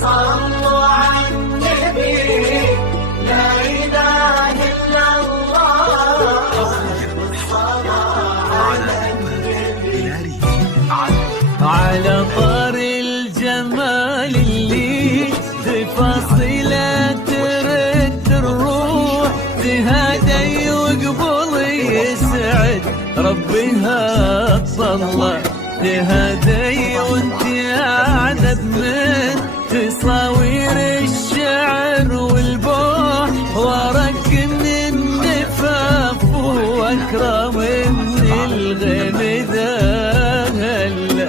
صلوا على النبي، لا إله إلا الله. الصلاة على النبي. على طار الجمال اللي تفاصيله ترد الروح، تهادي وقبل يسعد ربها تصلى، تهادي وانت قاعدة من تصاوير الشعر والبوح، ورق من النفاف واكرم من الغمدة هلا.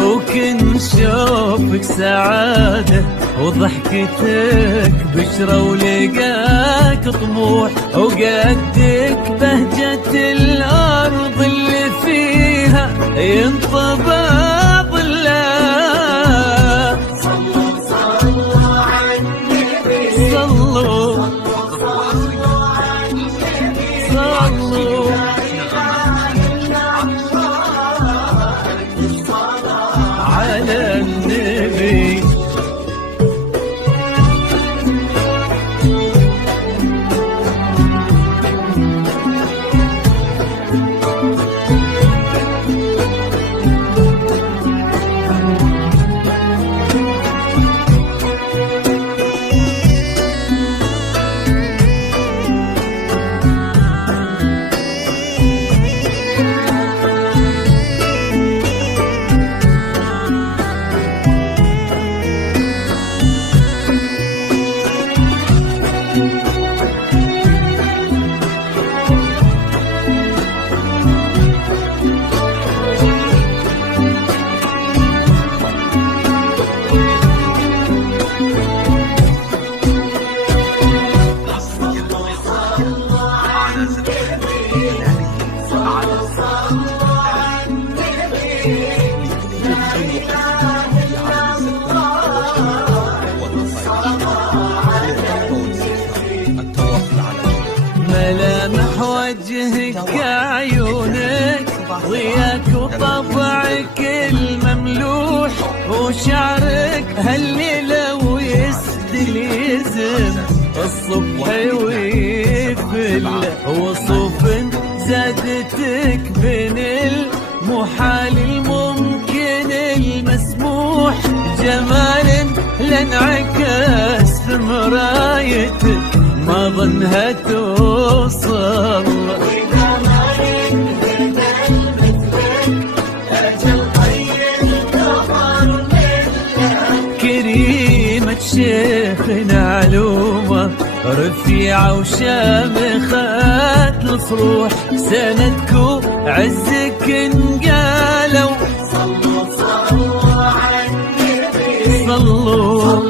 وكن شوفك سعادة وضحكتك بشرى ولقاك طموح، وقدك بهجة الأرض اللي فيها ينطبع ظلها. صلوا على النبي، صلوا صلوا على النبي. ملامح وجهك عيونك ضياك وطبعك المملوح، وشعرك هالليلة ويسدل يزم الصبح ويفل، وصوف زادتك بين المحال الممكن المسموح، جمال لانعكس في مرايتك ما ظنها توصل. كريمة شيخنا علومة رفيعة وشامخة الفروح، سندكو عزك انقالوا. صلوا على النبي، صلوا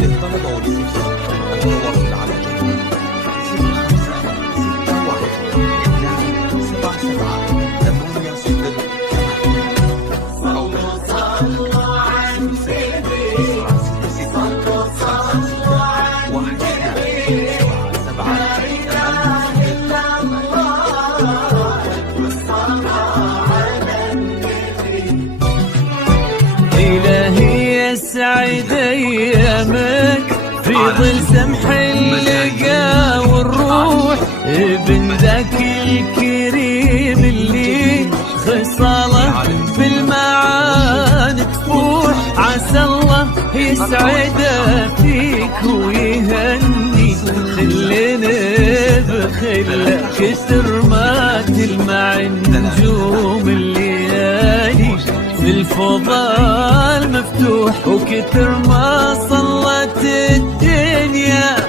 للطلبة والاستفسار التواصل على جوال 05 إلهي يسعد أيامك في ظل سمح اللقا والروح، ابن ذاك الكريم اللي خصاله في المعاني تفوح، عسى الله يسعده فيك ويهني خلنا بخل كثر ما تلمع النجوم الليالي في الفضاء المفتوح، وكثر ما صلت الدنيا